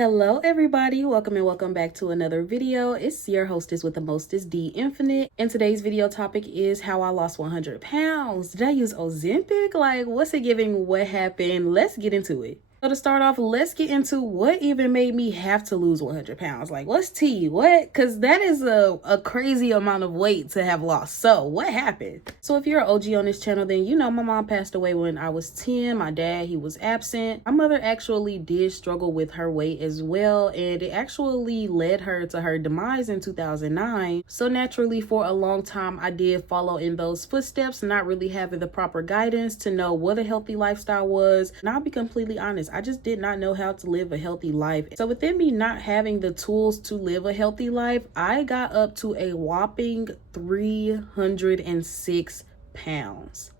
Hello everybody, welcome and welcome back to another video. It's your hostess with the mostest, D Infinite, and today's video topic is how I lost 100 pounds. Did I use Ozempic? Like, what's it giving? What happened? Let's get into it. So to start off, let's get into what even made me have to lose 100 pounds. Like, what's tea? What? Because that is a crazy amount of weight to have lost. So what happened? So if you're an OG on this channel, then you know my mom passed away when I was 10. My dad, he was absent. My mother actually did struggle with her weight as well, and it actually led her to her demise in 2009. So naturally, for a long time, I did follow in those footsteps, not really having the proper guidance to know what a healthy lifestyle was. And I'll be completely honest, I just did not know how to live a healthy life. So within me not having the tools to live a healthy life, I got up to a whopping 306 pounds.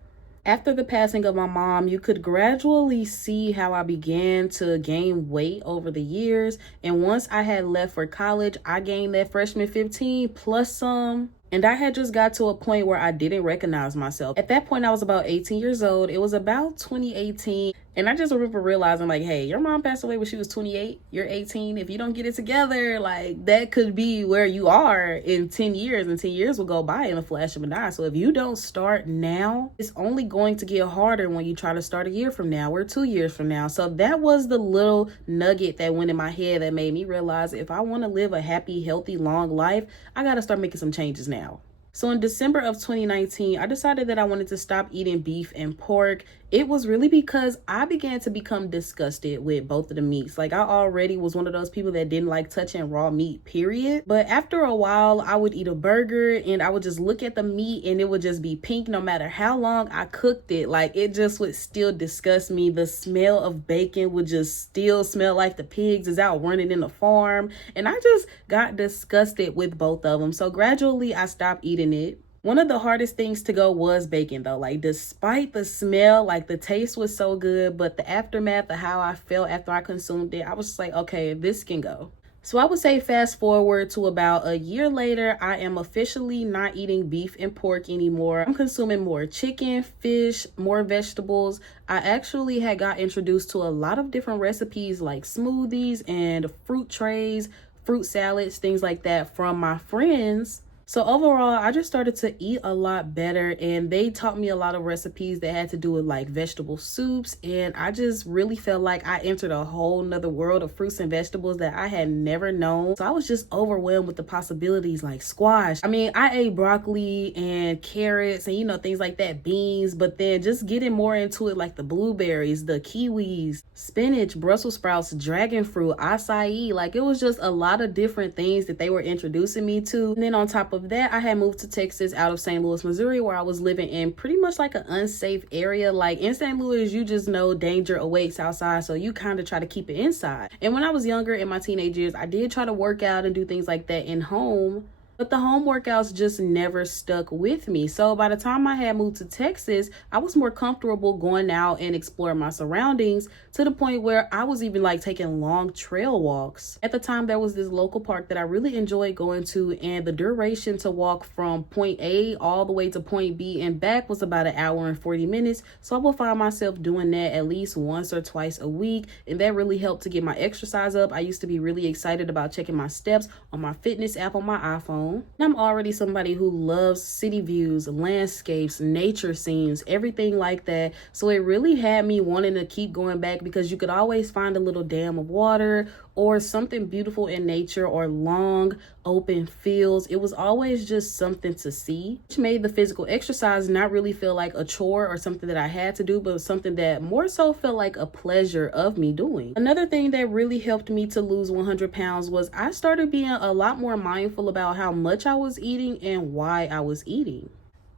After the passing of my mom, you could gradually see how I began to gain weight over the years. And once I had left for college, I gained that freshman 15 plus some. And I had just got to a point where I didn't recognize myself. At that point, I was about 18 years old. It was about 2018. And I just remember realizing, like, hey, your mom passed away when she was 28. You're 18. If you don't get it together, like, that could be where you are in 10 years. And 10 years will go by in a flash of an eye. So if you don't start now, it's only going to get harder when you try to start a year from now or 2 years from now. So that was the little nugget that went in my head that made me realize if I want to live a happy, healthy, long life, I got to start making some changes now. So in December of 2019, I decided that I wanted to stop eating beef and pork. It was really because I began to become disgusted with both of the meats. Like, I already was one of those people that didn't like touching raw meat, period. But after a while, I would eat a burger and I would just look at the meat and it would just be pink no matter how long I cooked it. Like, it just would still disgust me. The smell of bacon would just still smell like the pigs is out running in the farm. And I just got disgusted with both of them. So gradually, I stopped eating it. One of the hardest things to go was bacon though. Like, despite the smell, like, the taste was so good, but the aftermath of how I felt after I consumed it, I was just like, okay, this can go. So I would say fast forward to about a year later, I am officially not eating beef and pork anymore. I'm consuming more chicken, fish, more vegetables. I actually had got introduced to a lot of different recipes like smoothies and fruit trays, fruit salads, things like that from my friends. So overall, I just started to eat a lot better, and they taught me a lot of recipes that had to do with like vegetable soups, and I just really felt like I entered a whole nother world of fruits and vegetables that I had never known. So I was just overwhelmed with the possibilities, like squash. I mean, I ate broccoli and carrots and, you know, things like that, beans, but then just getting more into it, like the blueberries, the kiwis, spinach, Brussels sprouts, dragon fruit, acai. Like, it was just a lot of different things that they were introducing me to. And then on top of that, I had moved to Texas out of St. Louis, Missouri, where I was living in pretty much like an unsafe area. Like, in St. Louis, you just know danger awaits outside, so you kind of try to keep it inside. And when I was younger, in my teenage years, I did try to work out and do things like that in home, but the home workouts just never stuck with me. So by the time I had moved to Texas, I was more comfortable going out and exploring my surroundings, to the point where I was even like taking long trail walks. At the time, there was this local park that I really enjoyed going to, and the duration to walk from point A all the way to point B and back was about an hour and 40 minutes. So I would find myself doing that at least once or twice a week, and that really helped to get my exercise up. I used to be really excited about checking my steps on my fitness app on my iPhone. And I'm already somebody who loves city views, landscapes, nature scenes, everything like that. So it really had me wanting to keep going back, because you could always find a little dam of water or something beautiful in nature or long open fields. It was always just something to see, which made the physical exercise not really feel like a chore or something that I had to do, but something that more so felt like a pleasure of me doing. Another thing that really helped me to lose 100 pounds was I started being a lot more mindful about how much I was eating and why I was eating.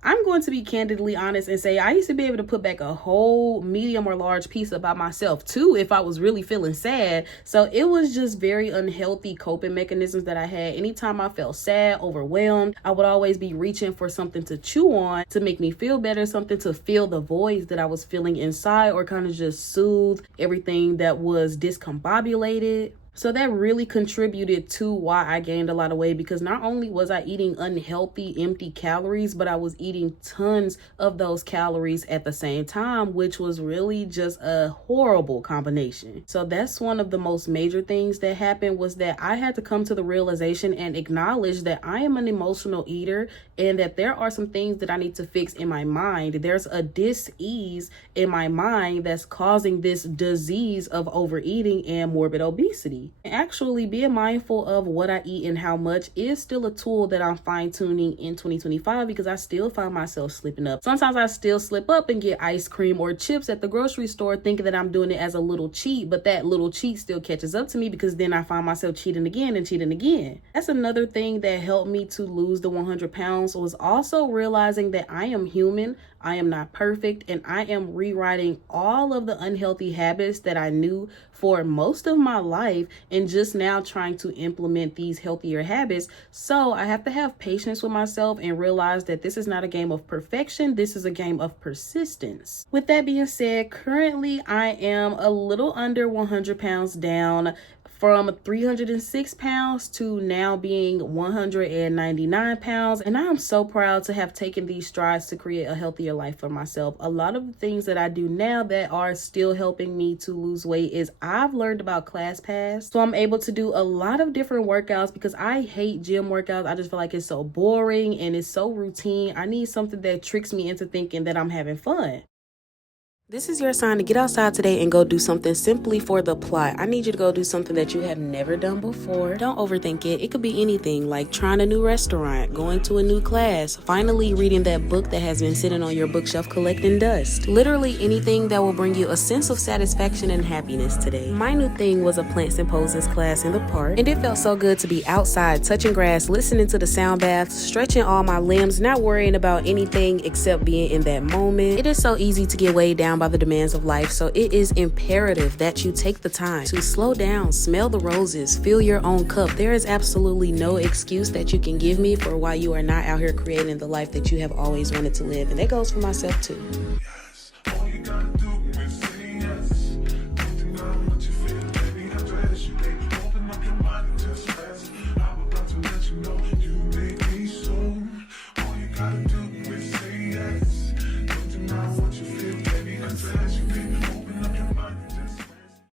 I'm going to be candidly honest and say I used to be able to put back a whole medium or large pizza by myself too if I was really feeling sad. So it was just very unhealthy coping mechanisms that I had. Anytime I felt sad, overwhelmed, I would always be reaching for something to chew on to make me feel better, something to fill the voids that I was feeling inside, or kind of just soothe everything that was discombobulated. So that really contributed to why I gained a lot of weight, because not only was I eating unhealthy, empty calories, but I was eating tons of those calories at the same time, which was really just a horrible combination. So that's one of the most major things that happened, was that I had to come to the realization and acknowledge that I am an emotional eater and that there are some things that I need to fix in my mind. There's a dis-ease in my mind that's causing this disease of overeating and morbid obesity. Actually, being mindful of what I eat and how much is still a tool that I'm fine-tuning in 2025, because I still find myself slipping up. Sometimes I still slip up and get ice cream or chips at the grocery store thinking that I'm doing it as a little cheat, but that little cheat still catches up to me, because then I find myself cheating again and cheating again. That's another thing that helped me to lose the 100 pounds, was also realizing that I am human, I am not perfect, and I am rewriting all of the unhealthy habits that I knew for most of my life and just now trying to implement these healthier habits. So I have to have patience with myself and realize that this is not a game of perfection. This is a game of persistence. With that being said, currently I am a little under 100 pounds down, from 306 pounds to now being 199 pounds. And I am so proud to have taken these strides to create a healthier life for myself. A lot of the things that I do now that are still helping me to lose weight is I've learned about ClassPass. So I'm able to do a lot of different workouts, because I hate gym workouts. I just feel like it's so boring and it's so routine. I need something that tricks me into thinking that I'm having fun. This is your sign to get outside today and go do something simply for the plot. I need you to go do something that you have never done before. Don't overthink it. It could be anything, like trying a new restaurant, going to a new class, finally reading that book that has been sitting on your bookshelf collecting dust. Literally anything that will bring you a sense of satisfaction and happiness today. My new thing was a plants and poses class in the park, and it felt so good to be outside, touching grass, listening to the sound baths, stretching all my limbs, not worrying about anything except being in that moment. It is so easy to get weighed down by the demands of life, so it is imperative that you take the time to slow down, smell the roses, fill your own cup. There is absolutely no excuse that you can give me for why you are not out here creating the life that you have always wanted to live, and that goes for myself too.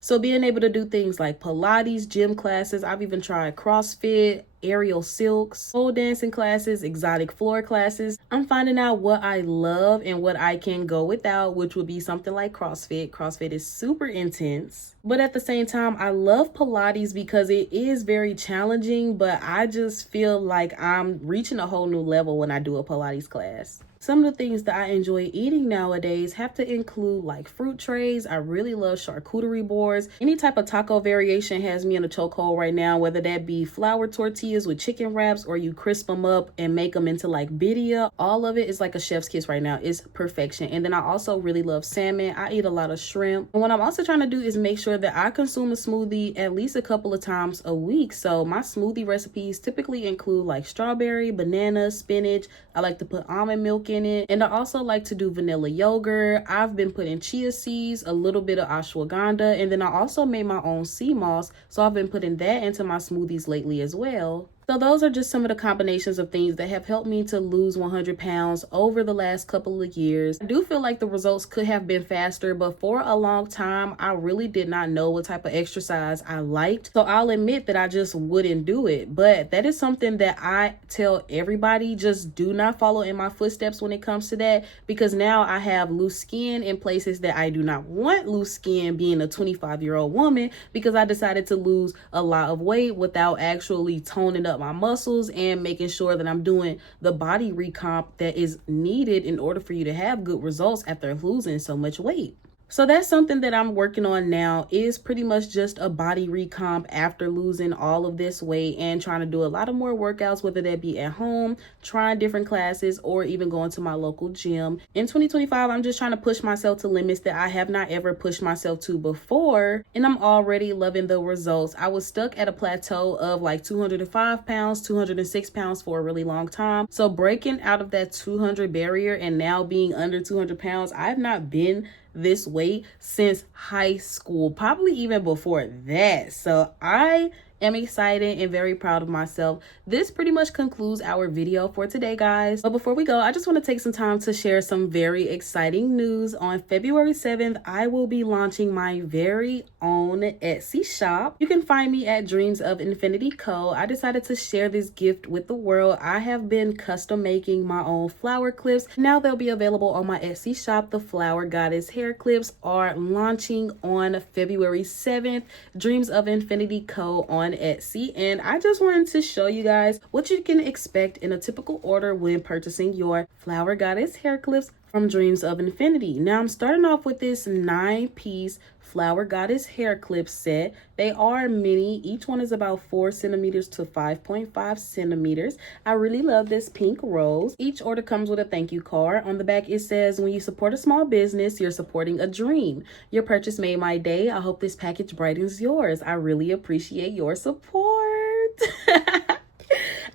So being able to do things like Pilates, gym classes, I've even tried CrossFit, aerial silks, pole dancing classes, exotic floor classes. I'm finding out what I love and what I can go without, which would be something like CrossFit. CrossFit is super intense, but at the same time, I love Pilates because it is very challenging, but I just feel like I'm reaching a whole new level when I do a Pilates class. Some of the things that I enjoy eating nowadays have to include like fruit trays. I really love charcuterie boards. Any type of taco variation has me in a chokehold right now, whether that be flour tortillas with chicken wraps or you crisp them up and make them into like birria. All of it is like a chef's kiss right now. It's perfection. And then I also really love salmon. I eat a lot of shrimp. And what I'm also trying to do is make sure that I consume a smoothie at least a couple of times a week. So my smoothie recipes typically include like strawberry, banana, spinach. I like to put almond milk in it, and I also like to do vanilla yogurt. I've been putting chia seeds, a little bit of ashwagandha, and then I also made my own sea moss, so I've been putting that into my smoothies lately as well. So those are just some of the combinations of things that have helped me to lose 100 pounds over the last couple of years. I do feel like the results could have been faster, but for a long time, I really did not know what type of exercise I liked. So I'll admit that I just wouldn't do it. But that is something that I tell everybody, just do not follow in my footsteps when it comes to that, because now I have loose skin in places that I do not want loose skin, being a 25-year-old woman, because I decided to lose a lot of weight without actually toning up my muscles and making sure that I'm doing the body recomp that is needed in order for you to have good results after losing so much weight. So that's something that I'm working on now, is pretty much just a body recomp after losing all of this weight and trying to do a lot of more workouts, whether that be at home, trying different classes, or even going to my local gym. In 2025, I'm just trying to push myself to limits that I have not ever pushed myself to before, and I'm already loving the results. I was stuck at a plateau of like 205 pounds, 206 pounds for a really long time. So breaking out of that 200 barrier and now being under 200 pounds, I've not been this weight since high school, probably even before that. So I am excited and very proud of myself. This pretty much concludes our video for today, guys. But before we go, I just want to take some time to share some very exciting news. On February 7th, I will be launching my very own Etsy shop. You can find me at Dreams of Infinity Co. I decided to share this gift with the world. I have been custom making my own flower clips. Now they'll be available on my Etsy shop. The Flower Goddess hair clips are launching on February 7th. Dreams of Infinity Co. on Etsy, and I just wanted to show you guys what you can expect in a typical order when purchasing your Flower Goddess hair clips from Dreams of Infinity. Now I'm starting off with this 9-piece Flower Goddess hair clip set. They are mini. Each one is about 4 centimeters to 5.5 centimeters. I really love this pink rose. Each order comes with a thank you card. On the back it says, when you support a small business, you're supporting a dream. Your purchase made my day. I hope this package brightens yours. I really appreciate your support.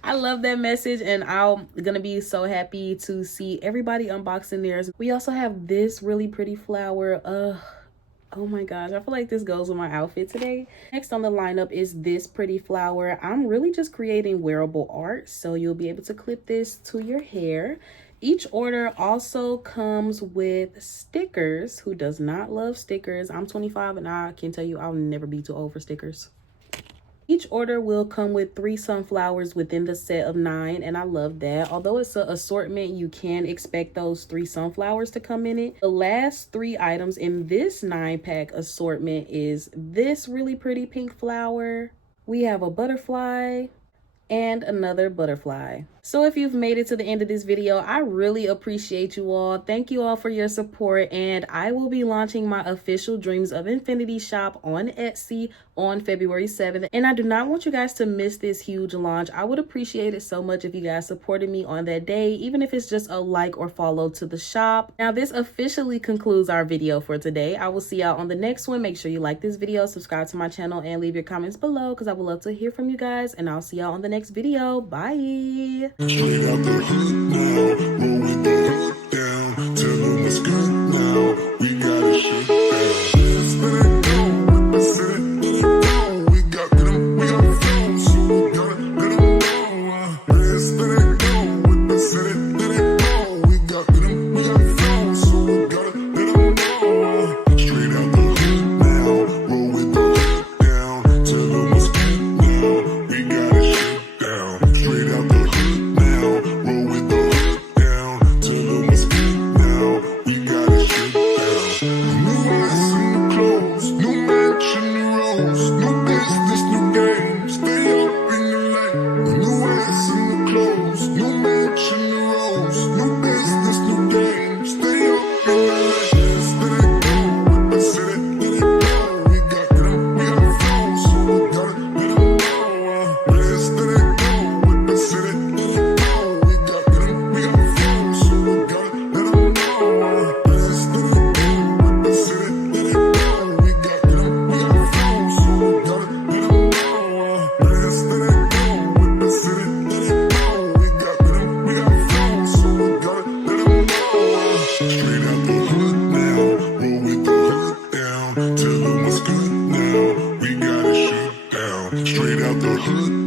I love that message, and I'm gonna be so happy to see everybody unboxing theirs. We also have this really pretty flower. Oh my gosh, I feel like this goes with my outfit today. Next on the lineup is this pretty flower. I'm really just creating wearable art, so you'll be able to clip this to your hair. Each order also comes with stickers. Who does not love stickers? I'm 25 and I can tell you I'll never be too old for stickers. Each order will come with 3 sunflowers within the set of 9, and I love that. Although it's an assortment, you can expect those 3 sunflowers to come in it. The last 3 items in this 9-pack assortment is this really pretty pink flower. We have a butterfly and another butterfly. So if you've made it to the end of this video, I really appreciate you all. Thank you all for your support, and I will be launching my official Dreams of Infinity shop on Etsy on February 7th, and I do not want you guys to miss this huge launch. I would appreciate it so much if you guys supported me on that day, even if it's just a like or follow to the shop. Now this officially concludes our video for today. I will see y'all on the next one. Make sure you like this video, subscribe to my channel, and leave your comments below because I would love to hear from you guys, and I'll see y'all on the next video. Bye. Straight out the hood now, roll with the hood down. Tell them it's good now, we gotta shut down. Spin it down with the city, let it go. We got them, we got flow, so we gotta let them know. Spin it down with the city, let it go. We got them, we got flow, so we gotta let them know. Straight out the hood now, roll with the hood down. Tell them it's good now, we gotta shut down. Straight out the hood now, roll with the hood down. Tell them it's good now, we gotta shut down. New eyes and new clothes, new mansion, new rose, new business, new game. Stay up in the lane. New eyes and new clothes, new mansion, new rose, new business, new game. Stay up in the lane. Spin it down with the city, let it go. We got them, we got flow, so we gotta let them know. Spin it down with the city, let it go. We got them, we got flow, so we gotta let them know. Spin it down with the city, let it go. We got them, we got flow, so we gotta let them know. Spin it down with the city, let it go. We got them, we got flow, so we gotta let them know. Straight out the hood now, roll with the hood down. Tell them what's good now, we gotta shut down. Straight out the hood